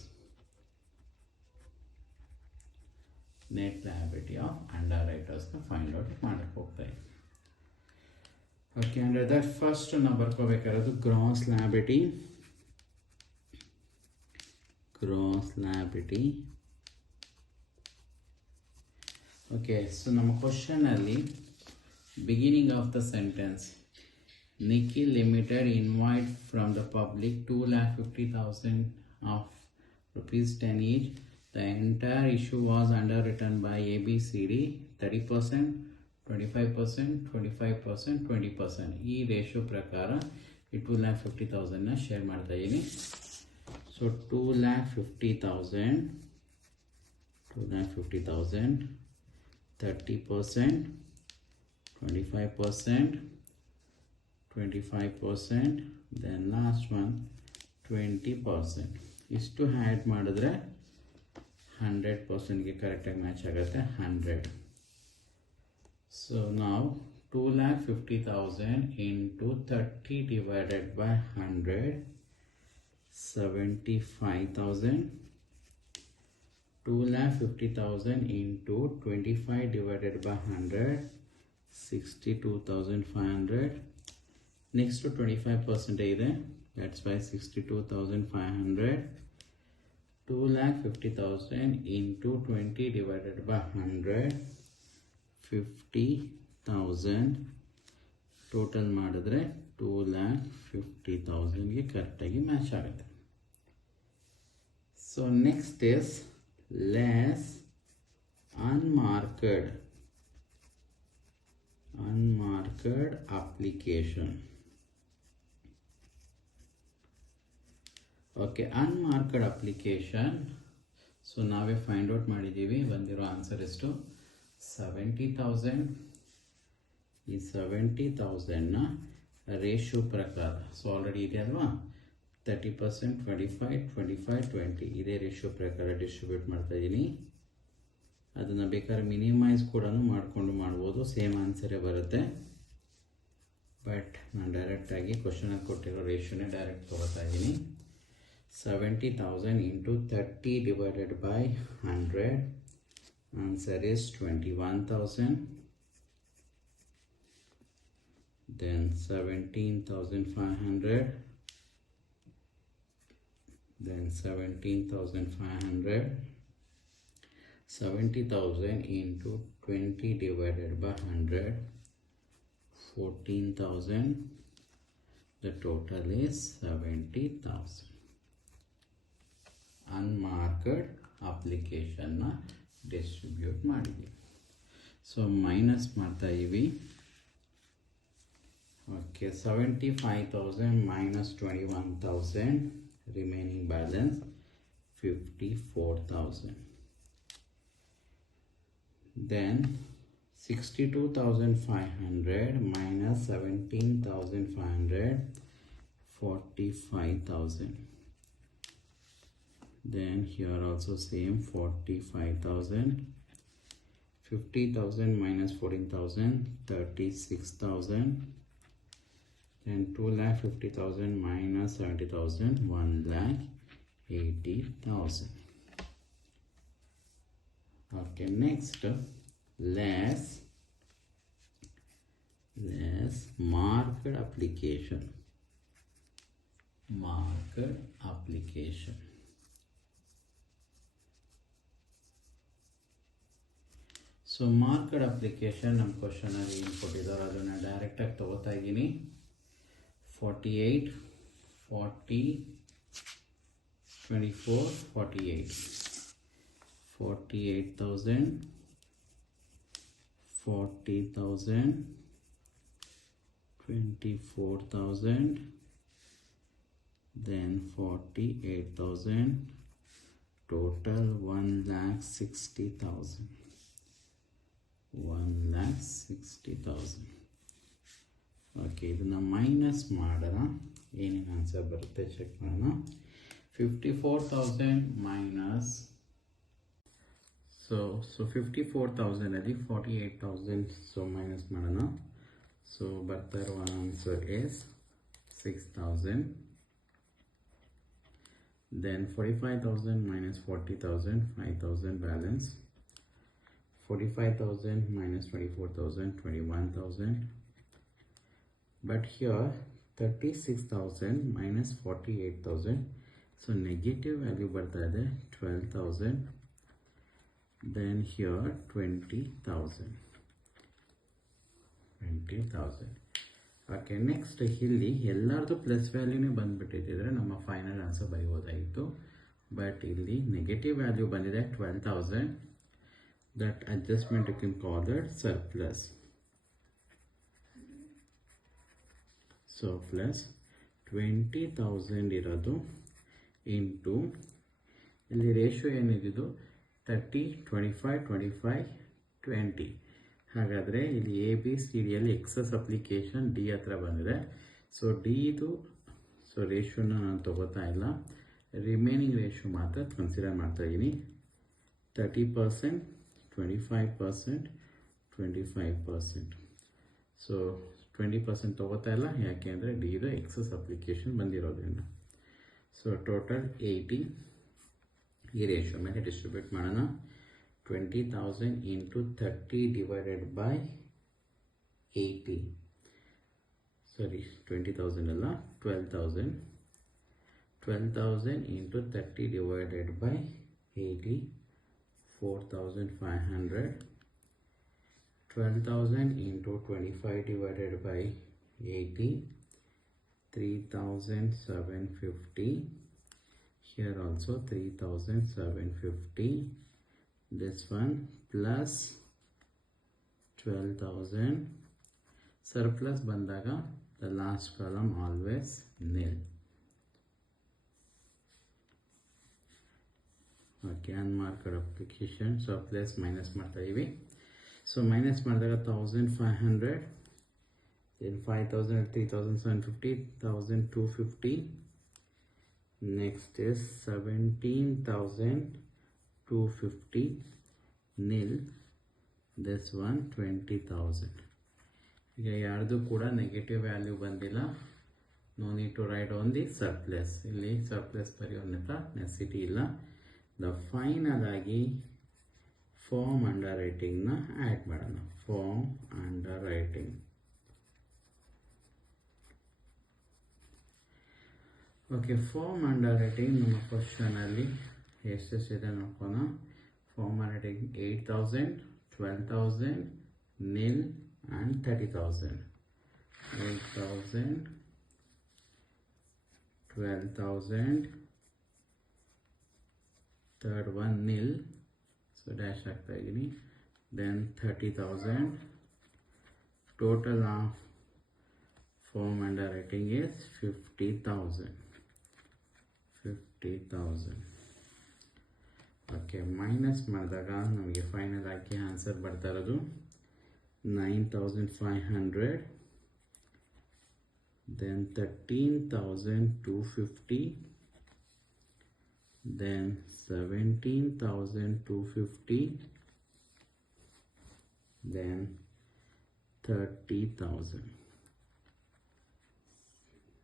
Net liability of underwriters ka find out ಮಾಡಕ್ಕೆ ಹೋಗ್ತಾ ಇದೆ. Okay, under that first ನಾವು ಬರ್ಕೋಬೇಕಾಗಿರೋದು ಗ್ರಾಸ್ ಲ್ಯಾಬಿಲಿಟಿ. ಓಕೆ, ಸೊ ನಮ್ಮ ಕ್ವಶನಲ್ಲಿ beginning of the sentence Nikhil Limited invoiced from the public 2,50,000 of rupees 10 each. The entire issue was underwritten by ABCD 30%, 25%, 25%, 20%. ಈ ratio ಪ್ರಕಾರ ಈ 2,50,000 ಶೇರ್ ಮಾಡ್ತಾ ಇದ್ದೀನಿ. So 2,50,000 30%, 25%, 25%, then last one 20%. ಇಷ್ಟು ಆ್ಯಡ್ ಮಾಡಿದ್ರೆ 100%ಗೆ ಕರೆಕ್ಟಾಗಿ ಮ್ಯಾಚ್ ಆಗುತ್ತೆ 100. ಸೊ ನಾವು 2,50,000 into 30 divided by 100, 75,000. 2,50,000 into 25 divided by 100, 62,500. Next to 25% ಇದೆ, that's why 62,500. 2,50,000 into 20 divided by 100, 50,000. Total ಮಾಡಿದ್ರೆ 2,50,000ಗೆ ಕರೆಕ್ಟಾಗಿ ಮ್ಯಾಚ್ ಆಗುತ್ತೆ. So next is less unmarked application. Okay, unmarked application. So ನಾವೇ ಫೈಂಡ್ ಔಟ್ ಮಾಡಿದ್ದೀವಿ. ಬಂದಿರೋ ಆನ್ಸರ್ ಎಷ್ಟು? 70,000. ಈ 70,000ನ ರೇಷಿಯೋ ಪ್ರಕಾರ ಸೊ ಆಲ್ರೆಡಿ ಇದೆ ಅಲ್ವಾ, 30%, 25, 25, 20 ಇದೇ ರೇಷಿಯೋ ಪ್ರಕಾರ ಡಿಸ್ಟ್ರಿಬ್ಯೂಟ್ ಮಾಡ್ತಾ ಇದ್ದೀನಿ. ಅದನ್ನು ಬೇಕಾದ್ರೆ ಮಿನಿಮೈಸ್ ಕೂಡ ಮಾಡ್ಬೋದು, ಸೇಮ್ ಆನ್ಸರೇ ಬರುತ್ತೆ. ಬಟ್ ನಾನು ಡೈರೆಕ್ಟಾಗಿ ಕ್ವಶನಲ್ಲಿ ಕೊಟ್ಟಿರೋ ರೇಷಿಯೋನೇ ಡೈರೆಕ್ಟ್ ತೊಗೊಳ್ತಾ ಇದ್ದೀನಿ. 70,000 into 30 divided by 100, answer is 21,000. Then 17,500, then 17,500. 70,000 into 20 divided by 100, 14,000. The total is 70,000. Unmarked ಅಪ್ಲಿಕೇಶನ್ನ ಡಿಸ್ಟ್ರಿಬ್ಯೂಟ್ ಮಾಡಿದ್ದೀವಿ. ಸೊ ಮೈನಸ್ ಮಾಡ್ತಾ ಇದ್ದೀವಿ. Okay, 75,000 minus 21,000, remaining balance 54,000. Then 62,500 minus 17,500, 45,000. Then here also same 45,000. 50,000 minus 14,000, 36,000. Then 2,50,000 minus 70,000, 1,80,000. Okay, next, less marked application. Marked application. So marked application ನಮ್ಮ question ಅಲ್ಲಿ ಏನು ಕೊಟ್ಟಿದ್ದಾರೆ ಅದನ್ನ direct ಆಗಿ ತಗೋತಾ ಇದ್ದೀನಿ. 48, 40, 24, 48. 48,000, 40,000, 24,000, then 48,000, total 1,60,000. 1,60,000. ಓಕೆ, ಇದನ್ನು ಮೈನಸ್ ಮಾಡೋಣ. ಏನೇನು ಆನ್ಸರ್ ಬರುತ್ತೆ ಚೆಕ್ ಮಾಡೋಣ. 54,000 ಮೈನಸ್ ಸೊ 54,000 ಅಲ್ಲಿ 48,000 ಸೊ ಮೈನಸ್ ಮಾಡೋಣ. ಸೊ ಬರ್ತಾ ಇರುವ answer is 6,000. Then 45,000 minus 40,000, 5,000 balance. 45,000 minus 24,000, 21,000. But here 36,000 minus 48,000. So negative value ಬರ್ತಾ ಇದೆ 12,000. Then here 20,000. 20,000. ಓಕೆ, ನೆಕ್ಸ್ಟ್ ಇಲ್ಲಿ ಎಲ್ಲರದು ಪ್ಲಸ್ ವ್ಯಾಲ್ಯೂನೇ ಬಂದುಬಿಟ್ಟಿದ್ರೆ ನಮ್ಮ ಫೈನಲ್ ಆನ್ಸರ್ ಬರೆಯೋದಾಯಿತು. ಬಟ್ ಇಲ್ಲಿ ನೆಗೆಟಿವ್ ವ್ಯಾಲ್ಯೂ ಬಂದಿದೆ 12,000. That adjustment you can call that surplus. So plus 20,000 ಇರೋದು ಇಂಟು ಇಲ್ಲಿ ರೇಷಿಯೋ ಏನಿದ್ದು 30, 25, 25, 20. ಹಾಗಾದರೆ ಇಲ್ಲಿ ಎ ಬಿ ಸಿ ಡಿಯಲ್ಲಿ ಎಕ್ಸಸ್ ಅಪ್ಲಿಕೇಶನ್ ಡಿ ಹತ್ರ ಬಂದಿದೆ. ಸೊ ಡಿ ಇದು ಸೊ ರೇಷಿಯೋನ ನಾನು ತಗೋತಾ ಇಲ್ಲ, ರಿಮೈನಿಂಗ್ ರೇಷಿಯೋ ಮಾತ್ರ ಕನ್ಸಿಡರ್ ಮಾಡ್ತಾ ಇದ್ದೀನಿ. 30%, 25%, 25%. ಸೊ 20% ತಗೋತಾ ಇಲ್ಲ, ಯಾಕೆ ಅಂದರೆ ಡಿ ಇದು ಎಕ್ಸಸ್ ಅಪ್ಲಿಕೇಶನ್ ಬಂದಿರೋದ್ರಿಂದ. ಸೊ ಟೋಟಲ್ 80 ಈ ರೇಷಿಯೋ ಮೇಲೆ ಡಿಸ್ಟ್ರಿಬ್ಯೂಟ್ ಮಾಡೋಣ. 20,000 into 30 divided by 80. Sorry, 20,000 ಅಲ್ಲ, 12,000. 12,000 into 30 divided by 80, 4,500. 12,000 into 25 divided by 80, 3,750. Here also 3,750. This one plus 12,000. Surplus bandaga, the last column always nil. Okay, unmarked application. So plus minus ಮಾಡ್ತಾ EV. So minus ಮಾಡಿದಾಗ 1,500. Then 5,000, 3,750, 1,250. Next is 17,250, nil. This one 20,000. ಈಗ ಯಾರ್ದು ಕೂಡ negative value ಬಂದಿಲ್ಲ. No need to write on the surplus. ಇಲ್ಲಿ surplus ಬರೆಯೋಂಥ necessity ಇಲ್ಲ. The final ಆಗಿ ಫಾರ್ಮ್ ಅಂಡರ್ ರೈಟಿಂಗ್ನ ಆ್ಯಡ್ ಮಾಡೋಣ. Form under writing. Okay, form under writing ನಮ್ಮ ಕ್ವಶನಲ್ಲಿ ಎಷ್ಟೆಷ್ಟಿದೆ ನೋಡ್ಕೋಣ. Form under writing 8,000, 12,000, nil and 30,000. 8,000, 12,000, third one nil, so dash ಆಗ್ತಾ ಇದ್ದೀನಿ. Then 30,000. Total of form under rating is 50,000. 50,000. Okay, minus ಮಾಡಿದಾಗ ನಮಗೆ ಫೈನಲ್ ಆಗಿ ಆನ್ಸರ್ ಬರ್ತಾ ಇರೋದು 9,500. then 13,250, then 17,250, then 30,000.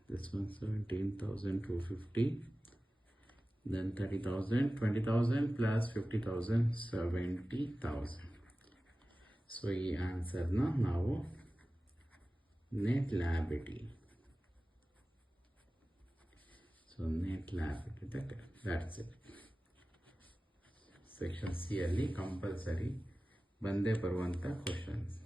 This one 17,250. Then 30,000, 20,000 plus 50,000, 70,000. So ಈ ಆನ್ಸರ್ನ ನಾವು net liability. So net liability, that's it. Section C ಅಲ್ಲಿ ಕಂಪಲ್ಸರಿ ಬಂದೇ ಬರುವಂಥ ಕ್ವಶನ್ಸ್.